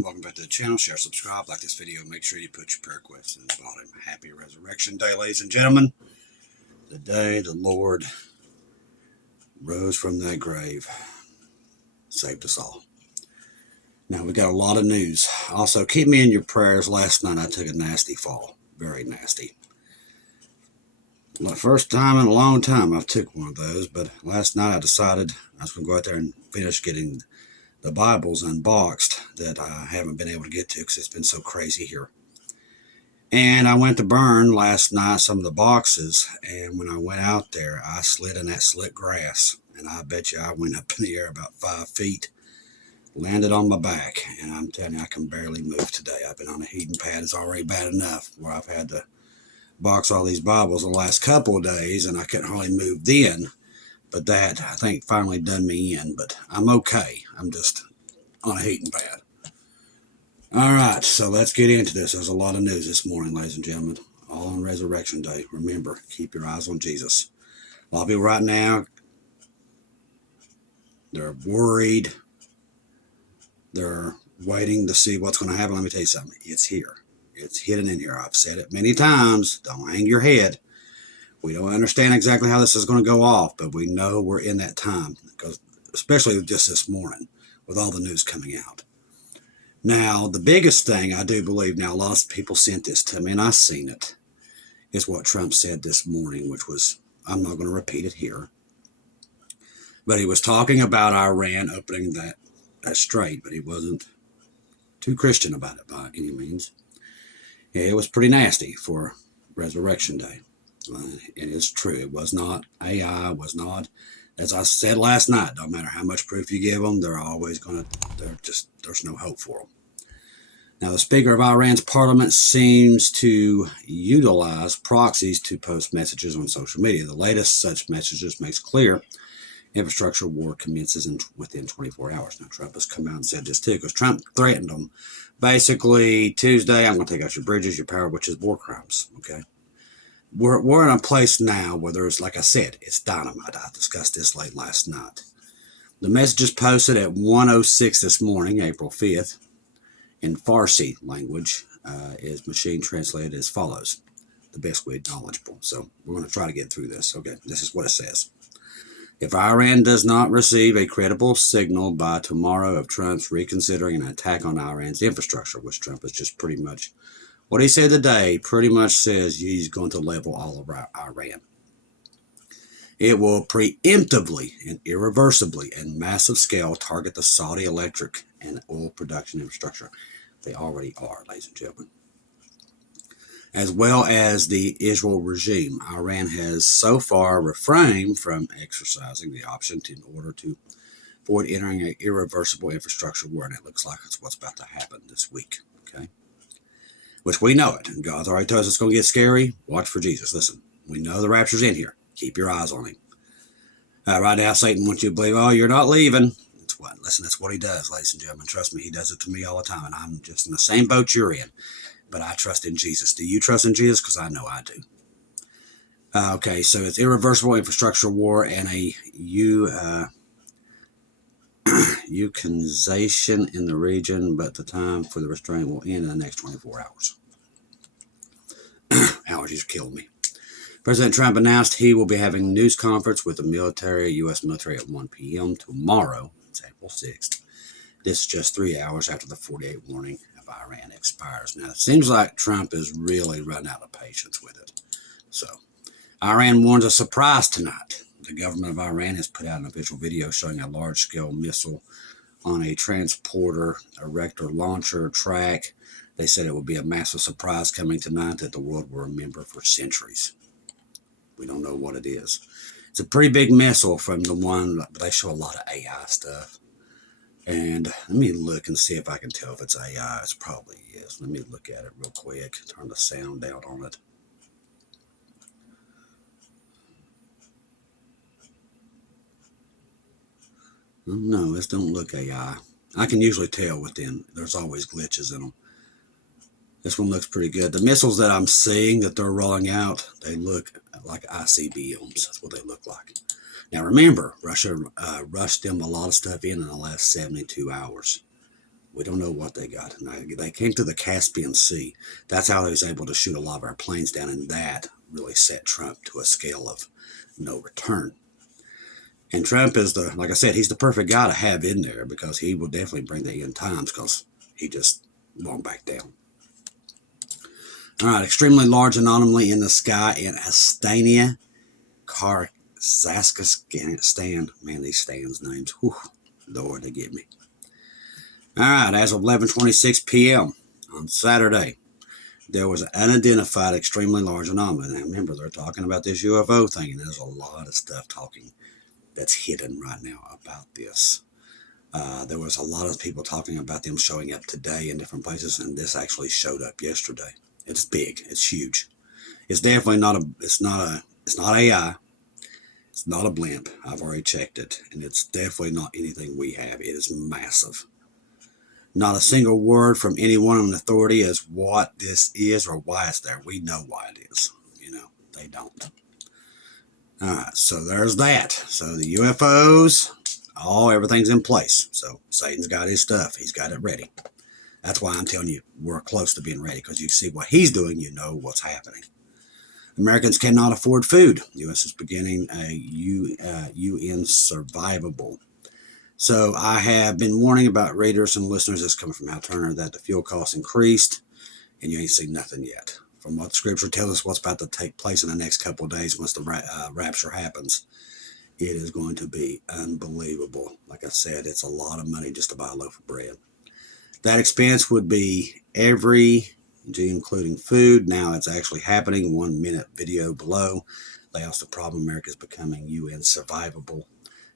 everyone. Welcome back to the channel. Share, subscribe, like this video. Make sure you put your prayer requests in the bottom. Happy Resurrection Day, ladies and gentlemen. The day the Lord rose from that grave, saved us all. Now, we got a lot of news. Also, keep me in your prayers. Last night, I took a nasty fall. Very nasty. The first time in a long time I've took one of those, but last night I decided I was going to go out there and finish getting the Bibles unboxed that I haven't been able to get to because it's been so crazy here. And I went to burn last night some of the boxes, and when I went out there, I slid in that slick grass, and I bet you I went up in the air about 5 feet, landed on my back, and I'm telling you, I can barely move today. I've been on a heating pad. It's already bad enough where I've had to box all these Bibles the last couple of days, and I couldn't hardly move then. But that, I think, finally done me in. But I'm okay. I'm just on a heating pad. All right, so let's get into this. There's a lot of news this morning, ladies and gentlemen. All on Resurrection Day. Remember, keep your eyes on Jesus. A lot of people right now, they're worried. They're waiting to see what's going to happen. Let me tell you something. It's here. It's hidden in here. I've said it many times. Don't hang your head. We don't understand exactly how this is going to go off, but we know we're in that time, because especially just this morning with all the news coming out. Now, the biggest thing I do believe, now a lot of people sent this to me and I've seen it, is what Trump said this morning, which was, I'm not going to repeat it here, but he was talking about Iran opening that strait, but he wasn't too Christian about it by any means. Yeah, it was pretty nasty for Resurrection Day. It is true. It was not AI. It was not, as I said last night, no matter how much proof you give them, they're always going to, there's no hope for them. Now, the Speaker of Iran's parliament seems to utilize proxies to post messages on social media. The latest such messages makes clear infrastructure war commences within 24 hours. Now, Trump has come out and said this too, because Trump threatened them. Basically, Tuesday, I'm going to take out your bridges, your power, which is war crimes, okay? We're in a place now where there's, like I said, it's dynamite. I discussed this late last night. The message is posted at 1:06 this morning, April 5th, in Farsi language, is machine translated as follows. The best way knowledgeable. So we're going to try to get through this. Okay, this is what it says. If Iran does not receive a credible signal by tomorrow of Trump's reconsidering an attack on Iran's infrastructure, which Trump is just pretty much, what he said today pretty much says he's going to level all of Iran. It will preemptively and irreversibly and massive scale target the Saudi electric and oil production infrastructure. They already are, ladies and gentlemen. As well as the Israel regime. Iran has so far refrained from exercising the option in order to avoid entering an irreversible infrastructure war, and it looks like it's what's about to happen this week. Okay, which we know it. And God's already told us it's going to get scary. Watch for Jesus. Listen, we know the rapture's in here. Keep your eyes on him. Right now, Satan wants you to believe, oh, you're not leaving. Listen, that's what he does, ladies and gentlemen. Trust me, he does it to me all the time, and I'm just in the same boat you're in. But I trust in Jesus. Do you trust in Jesus? Because I know I do. Okay, so it's irreversible infrastructure war and a eucanization in the region, but the time for the restraint will end in the next 24 hours. Allergies are killing me. President Trump announced he will be having a news conference with the U.S. military at 1 p.m. tomorrow. It's April 6th. This is just 3 hours after the 48 warning of Iran expires. Now, it seems like Trump has really run out of patience with it. So, Iran warns a surprise tonight. The government of Iran has put out an official video showing a large-scale missile on a transporter erector launcher track. They said it will be a massive surprise coming tonight that the world will remember for centuries. We don't know what it is. It's a pretty big missile from the one, but they show a lot of AI stuff. And let me look and see if I can tell if it's AI. It probably is. Let me look at it real quick. Turn the sound down on it. No, this don't look AI. I can usually tell with them. There's always glitches in them. This one looks pretty good. The missiles that I'm seeing that they're rolling out, they look like ICBMs. That's what they look like. Now remember, Russia rushed them a lot of stuff in the last 72 hours. We don't know what they got. Now, they came through the Caspian Sea. That's how they was able to shoot a lot of our planes down, and that really set Trump to a scale of no return. And Trump is like I said, he's the perfect guy to have in there because he will definitely bring the end times because he just won't back down. All right, extremely large anomaly in the sky in Astana, Kazakhstan. Man, these stands names. Whew, Lord, they get me. All right, as of 11:26 p.m. on Saturday, there was an unidentified extremely large anomaly. Now, remember, they're talking about this UFO thing, and there's a lot of stuff talking that's hidden right now about this. There was a lot of people talking about them showing up today in different places, and this actually showed up yesterday. It's big. It's huge. It's definitely not it's not AI. It's not a blimp. I've already checked it, and it's definitely not anything we have. It is massive. Not a single word from anyone in authority as what this is or why it's there. We know why it is. They don't. All right, so there's that. So the UFOs, everything's in place. So Satan's got his stuff. He's got it ready. That's why I'm telling you, we're close to being ready, because you see what he's doing, you know what's happening. Americans cannot afford food. The U.S. is beginning a UN survivable. So I have been warning about readers and listeners, this coming from Al Turner, that the fuel costs increased, and you ain't seen nothing yet. From what Scripture tells us what's about to take place in the next couple of days once the rapture happens, it is going to be unbelievable. Like I said, it's a lot of money just to buy a loaf of bread. That expense would be including food. Now it's actually happening. 1 minute video below lays the problem. America is becoming UN survivable.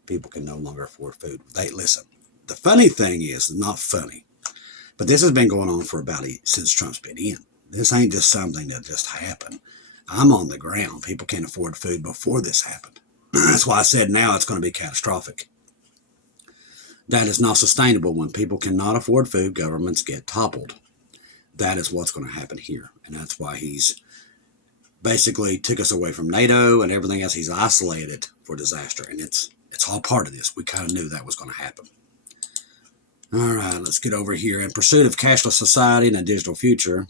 People can no longer afford food. Listen, the funny thing is, not funny, but this has been going on for since Trump's been in. This ain't just something that just happened. I'm on the ground. People can't afford food before this happened. That's why I said now it's going to be catastrophic. That is not sustainable. When people cannot afford food, governments get toppled. That is what's going to happen here. And that's why he's basically took us away from NATO and everything else. He's isolated for disaster. And it's all part of this. We kind of knew that was going to happen. All right, let's get over here. In pursuit of cashless society and a digital future,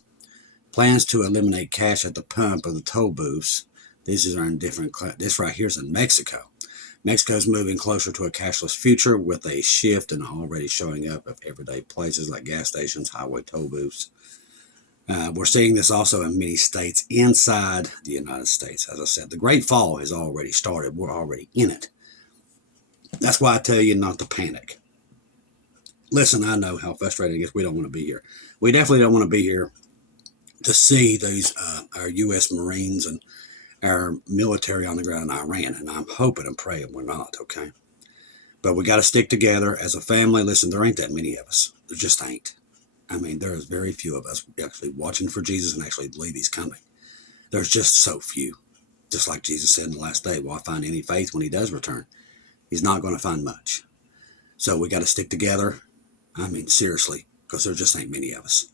plans to eliminate cash at the pump or the toll booths. These are in different. This right here is in Mexico. Mexico is moving closer to a cashless future with a shift and already showing up of everyday places like gas stations, highway toll booths. We're seeing this also in many states inside the United States. As I said, the Great Fall has already started. We're already in it. That's why I tell you not to panic. Listen, I know how frustrating it is. We don't want to be here. We definitely don't want to be here to see our U.S. Marines and our military on the ground in Iran, and I'm hoping and praying we're not, okay? But we got to stick together as a family. Listen, there ain't that many of us. There just ain't. I mean, there is very few of us actually watching for Jesus and actually believe he's coming. There's just so few. Just like Jesus said in the last day, will I find any faith when he does return? He's not going to find much. So we got to stick together. I mean, seriously, because there just ain't many of us.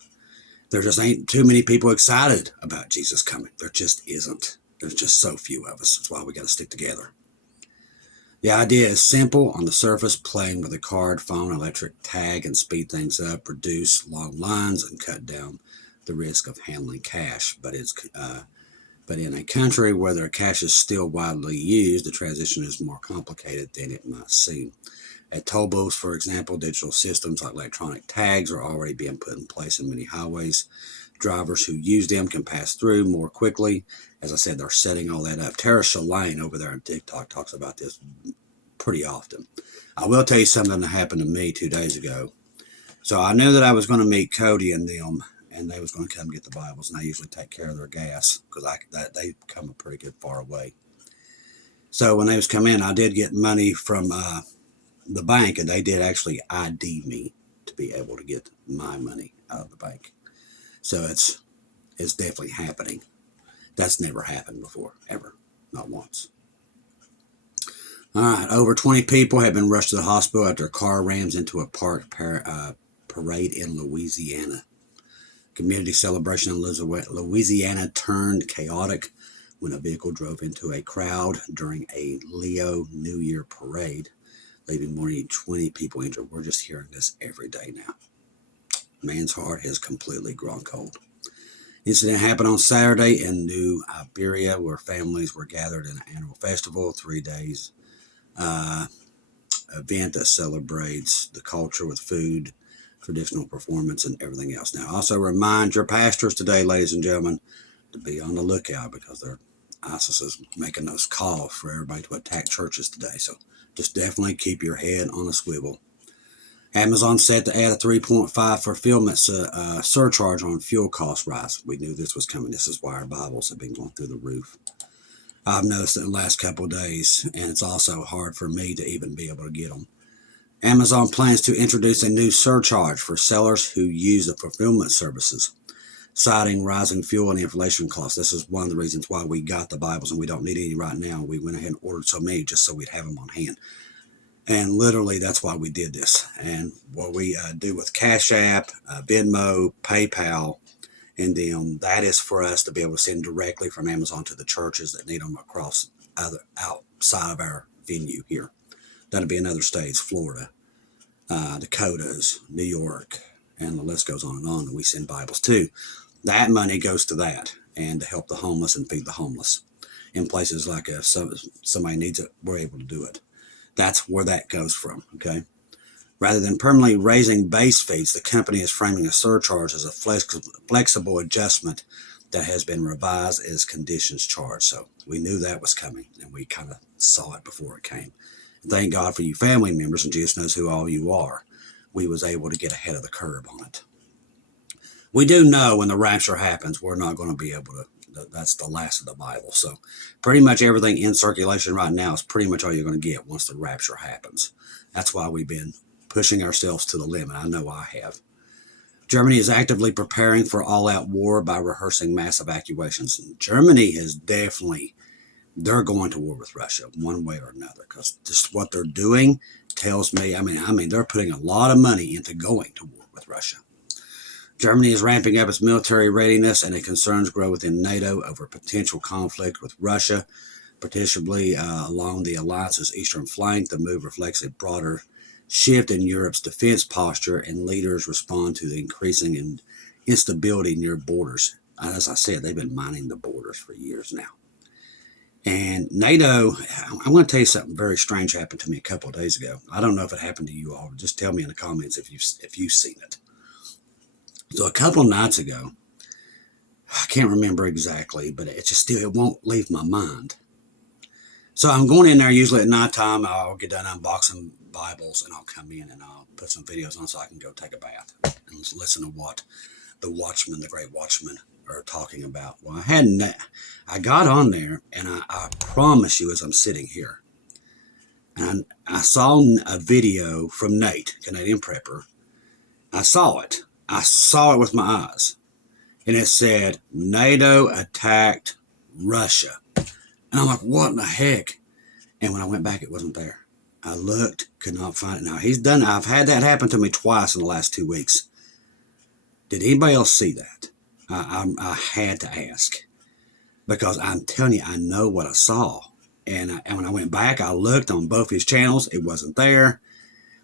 There just ain't too many people excited about Jesus coming. There just isn't. There's just so few of us. That's why we got to stick together. The idea is simple on the surface: playing with a card, phone, electric tag, and speed things up, reduce long lines, and cut down the risk of handling cash. But in a country where their cash is still widely used, the transition is more complicated than it might seem. At toll booths, for example, digital systems like electronic tags are already being put in place in many highways. Drivers who use them can pass through more quickly. As I said, they're setting all that up. Tara Shalane over there on TikTok talks about this pretty often. I will tell you something that happened to me 2 days ago. So I knew that I was going to meet Cody and them, and they was going to come get the Bibles, and I usually take care of their gas because they come a pretty good far away. So when they was coming in, I did get money from the bank, and they did actually ID me to be able to get my money out of the bank. So it's definitely happening. That's never happened before, ever, not once. All right, over 20 people have been rushed to the hospital after a car rams into a park parade in Louisiana. Community celebration in Louisiana turned chaotic when a vehicle drove into a crowd during a Leo New Year parade, leaving more than 20 people injured. We're just hearing this every day now. Man's heart has completely grown cold. Incident happened on Saturday in New Iberia, where families were gathered in an annual festival, 3 days event that celebrates the culture with food, traditional performance, and everything else. Now, also remind your pastors today, ladies and gentlemen, to be on the lookout, because ISIS is making those calls for everybody to attack churches today. So just definitely keep your head on a swivel. Amazon set to add a 3.5 fulfillment surcharge on fuel cost rise. We knew this was coming. This is why our Bibles have been going through the roof. I've noticed it in the last couple of days, and it's also hard for me to even be able to get them. Amazon plans to introduce a new surcharge for sellers who use the fulfillment services, citing rising fuel and inflation costs. This is one of the reasons why we got the Bibles, and we don't need any right now. We went ahead and ordered so many just so we'd have them on hand. And literally, that's why we did this. And what we do with Cash App, Venmo, PayPal, and then that is for us to be able to send directly from Amazon to the churches that need them across outside of our venue here. That'll be in other states, Florida, Dakotas, New York, and the list goes on and on. And we send Bibles too. That money goes to that, and to help the homeless and feed the homeless in places like if somebody needs it, we're able to do it. That's where that goes from, okay? Rather than permanently raising base fees, the company is framing a surcharge as a flexible adjustment that has been revised as conditions charged. So we knew that was coming, and we kind of saw it before it came. And thank God for you family members, and Jesus knows who all you are. We was able to get ahead of the curve on it. We do know when the rapture happens, we're not going to be able to. That's the last of the Bible. So pretty much everything in circulation right now is pretty much all you're going to get once the rapture happens. That's why we've been pushing ourselves to the limit. I know I have. Germany is actively preparing for all-out war by rehearsing mass evacuations. Germany is definitely, they're going to war with Russia one way or another, because just what they're doing tells me, I mean, they're putting a lot of money into going to war with Russia. Germany is ramping up its military readiness, and the concerns grow within NATO over potential conflict with Russia, particularly along the alliance's eastern flank. The move reflects a broader shift in Europe's defense posture, and leaders respond to the increasing instability near borders. As I said, they've been mining the borders for years now. And NATO, I'm going to tell you something very strange happened to me a couple of days ago. I don't know if it happened to you all. Just tell me in the comments if you've seen it. So a couple of nights ago, I can't remember exactly, but it won't leave my mind. So I'm going in there usually at nighttime. I'll get done unboxing Bibles, and I'll come in and I'll put some videos on so I can go take a bath and listen to what the Watchmen, the great Watchmen, are talking about. Well, I got on there, and I promise you, as I'm sitting here, and I saw a video from Nate, Canadian Prepper. I saw it with my eyes, and it said NATO attacked Russia, and I'm like, what in the heck? And when I went back, it wasn't there. I looked, could not find it. Now I've had that happen to me twice in the last 2 weeks. Did anybody else see that? I had to ask, because I'm telling you, I know what I saw. And when I went back, I looked on both his channels. It wasn't there,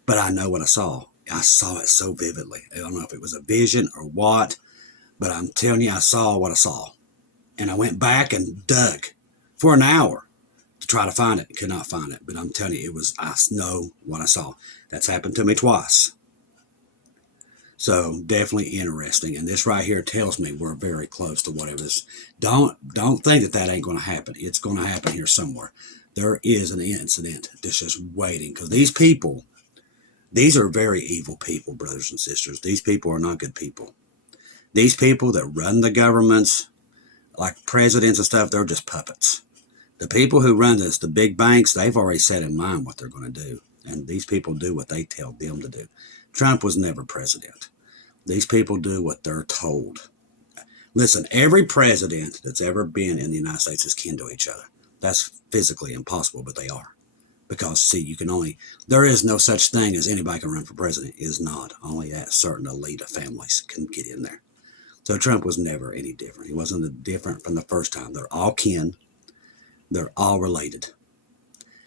but I know what I saw. I saw it so vividly. I don't know if it was a vision or what, but I'm telling you, I saw what I saw. And I went back and dug for an hour to try to find it. Could not find it, but I'm telling you, I know what I saw. That's happened to me twice. So definitely interesting. And this right here tells me we're very close to whatever this. Don't think that ain't going to happen. It's going to happen here somewhere. There is an incident that's just waiting, because these are very evil people, brothers and sisters. These people are not good people. These people that run the governments, like presidents and stuff, they're just puppets. The people who run this, the big banks, they've already set in mind what they're going to do. And these people do what they tell them to do. Trump was never president. These people do what they're told. Listen, every president that's ever been in the United States is kin to each other. That's physically impossible, but they are. Because, see, there is no such thing as anybody can run for president. It is not. Only a certain elite of families can get in there. So Trump was never any different. He wasn't different from the first time. They're all kin. They're all related.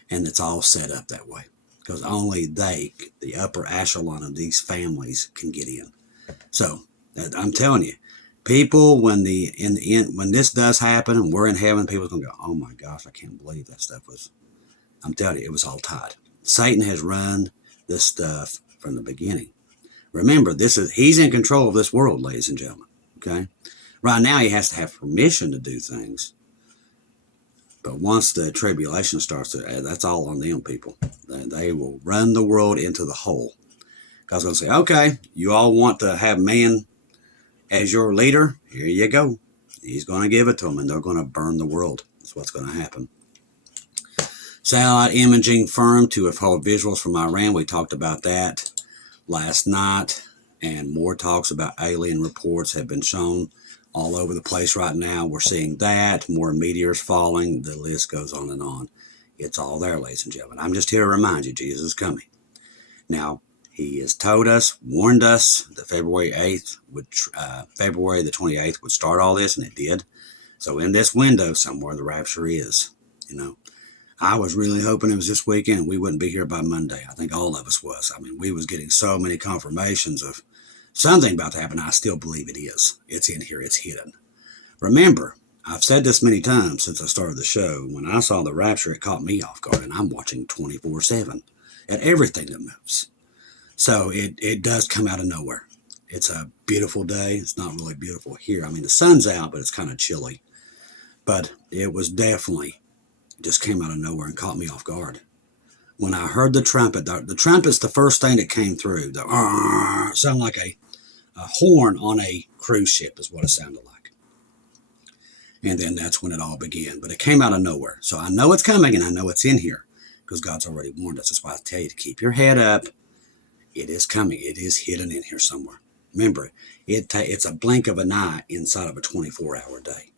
And it's all set up that way. Because only they, the upper echelon of these families, can get in. So I'm telling you, people, when when this does happen and we're in heaven, people's gonna go, oh my gosh, I can't believe that stuff was. I'm telling you, it was all tied. Satan has run this stuff from the beginning. Remember, he's in control of this world, ladies and gentlemen. Okay, right now he has to have permission to do things. But once the tribulation starts, that's all on them, people. They will run the world into the hole. God's going to say, okay, you all want to have man as your leader? Here you go. He's going to give it to them, and they're going to burn the world. That's what's going to happen. Satellite imaging firm to withhold visuals from Iran. We talked about that last night, and more talks about alien reports have been shown all over the place right now. We're seeing that, more meteors falling. The list goes on and on. It's all there, ladies and gentlemen. I'm just here to remind you, Jesus is coming. Now, he has told us, warned us that February the 28th would start all this, and it did. So in this window somewhere, the rapture is. I was really hoping it was this weekend. We wouldn't be here by Monday. I think all of us was. I mean, we was getting so many confirmations of something about to happen. I still believe it is. It's in here. It's hidden. Remember, I've said this many times since I started the show. When I saw the rapture, it caught me off guard, and I'm watching 24/7 at everything that moves. So it does come out of nowhere. It's a beautiful day. It's not really beautiful here. I mean, the sun's out, but it's kind of chilly. But it was definitely, just came out of nowhere and caught me off guard. When I heard the trumpet, the trumpet's the first thing that came through. The sounded like a horn on a cruise ship is what it sounded like. And then that's when it all began. But it came out of nowhere. So I know it's coming, and I know it's in here because God's already warned us. That's why I tell you to keep your head up. It is coming. It is hidden in here somewhere. Remember, it's a blink of an eye inside of a 24-hour day.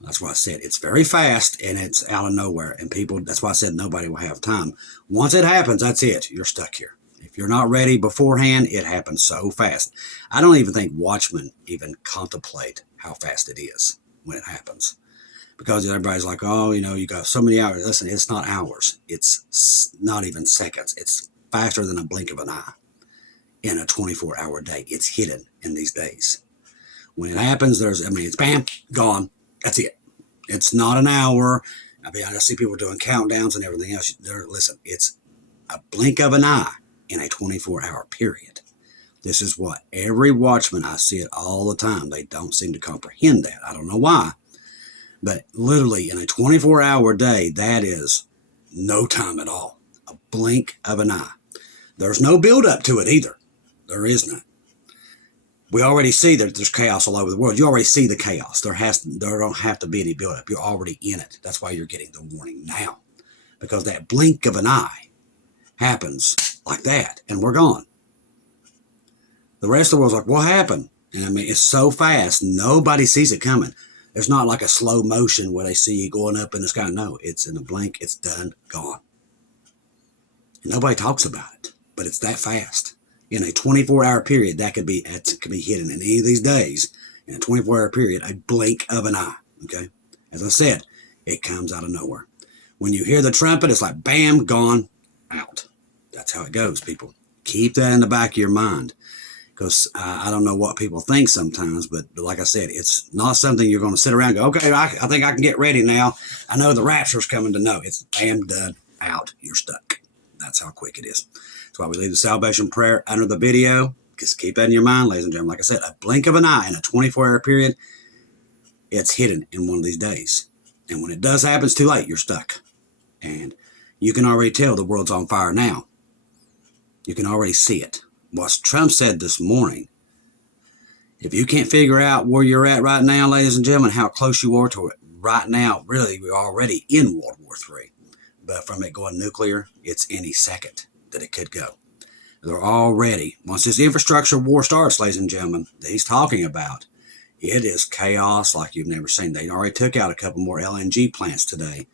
That's why I said it's very fast, and it's out of nowhere. And people, that's why I said nobody will have time. Once it happens, that's it. You're stuck here. If you're not ready beforehand, it happens so fast. I don't even think watchmen even contemplate how fast it is when it happens. Because everybody's like, oh, you got so many hours. Listen, it's not hours. It's not even seconds. It's faster than a blink of an eye in a 24-hour day. It's hidden in these days. When it happens, it's bam, gone. That's it. It's not an hour. I see people doing countdowns and everything else. Listen, it's a blink of an eye in a 24-hour period. This is what every watchman, I see it all the time. They don't seem to comprehend that. I don't know why. But literally in a 24-hour day, that is no time at all. A blink of an eye. There's no build up to it either. There is none. We already see that there's chaos all over the world. You already see the chaos. There don't have to be any build up. You're already in it. That's why you're getting the warning now. Because that blink of an eye happens like that, and we're gone. The rest of the world's like, what happened? And it's so fast, nobody sees it coming. There's not like a slow motion where they see you going up in the sky. No, it's in a blink. It's done, gone. And nobody talks about it, but it's that fast. In a 24-hour period, that could be hidden in any of these days. In a 24-hour period, a blink of an eye. Okay, as I said, it comes out of nowhere. When you hear the trumpet, it's like bam, gone, out. That's how it goes, people. Keep that in the back of your mind, because I don't know what people think sometimes, but like I said, it's not something you're going to sit around and go, okay, I think I can get ready now. I know the rapture's coming to know. It's bam, done, out. You're stuck. That's how quick it is. That's why we leave the salvation prayer under the video. Just keep that in your mind, ladies and gentlemen. Like I said, a blink of an eye in a 24-hour period, it's hidden in one of these days. And when it does happen, it's too late. You're stuck. And you can already tell the world's on fire now. You can already see it. What Trump said this morning, if you can't figure out where you're at right now, ladies and gentlemen, how close you are to it right now, really, we're already in World War III. But from it going nuclear, it's any second that it could go. They're already, once this infrastructure war starts, ladies and gentlemen, that he's talking about, it is chaos like you've never seen. They already took out a couple more LNG plants today.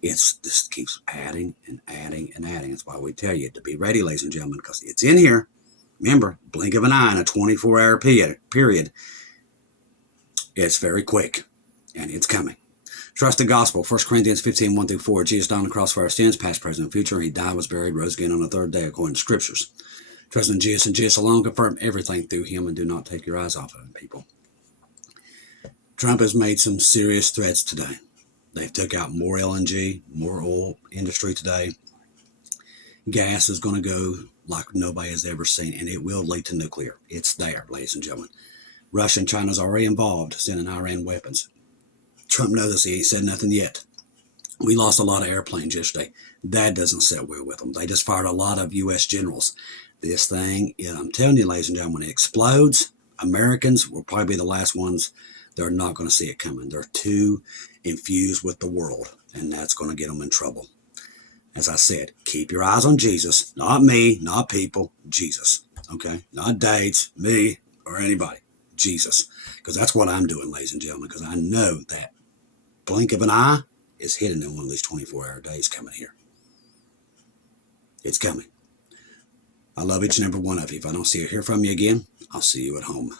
This keeps adding and adding and adding. That's why we tell you to be ready, ladies and gentlemen, because it's in here. Remember, blink of an eye in a 24-hour period. It's very quick, and it's coming. Trust the gospel. 1 Corinthians 15, 1-4. Jesus died on the cross for our sins, past, present, and future. He died, was buried, rose again on the third day, according to scriptures. Trust in Jesus and Jesus alone. Confirm everything through him and do not take your eyes off of him, people. Trump has made some serious threats today. They've took out more LNG, more oil industry today. Gas is going to go like nobody has ever seen, and it will lead to nuclear. It's there, ladies and gentlemen. Russia and China is already involved, sending Iran weapons. Trump knows this. He ain't said nothing yet. We lost a lot of airplanes yesterday. That doesn't sit well with them. They just fired a lot of U.S. generals. This thing, I'm telling you, ladies and gentlemen, when it explodes, Americans will probably be the last ones. They're not going to see it coming. They're too infused with the world, and that's going to get them in trouble. As I said, keep your eyes on Jesus, not me, not people, Jesus. Okay? Not dates, me, or anybody. Jesus. Because that's what I'm doing, ladies and gentlemen, because I know that blink of an eye is hidden in one of these 24-hour days coming here. It's coming. I love each and every one of you. If I don't see or hear from you again, I'll see you at home.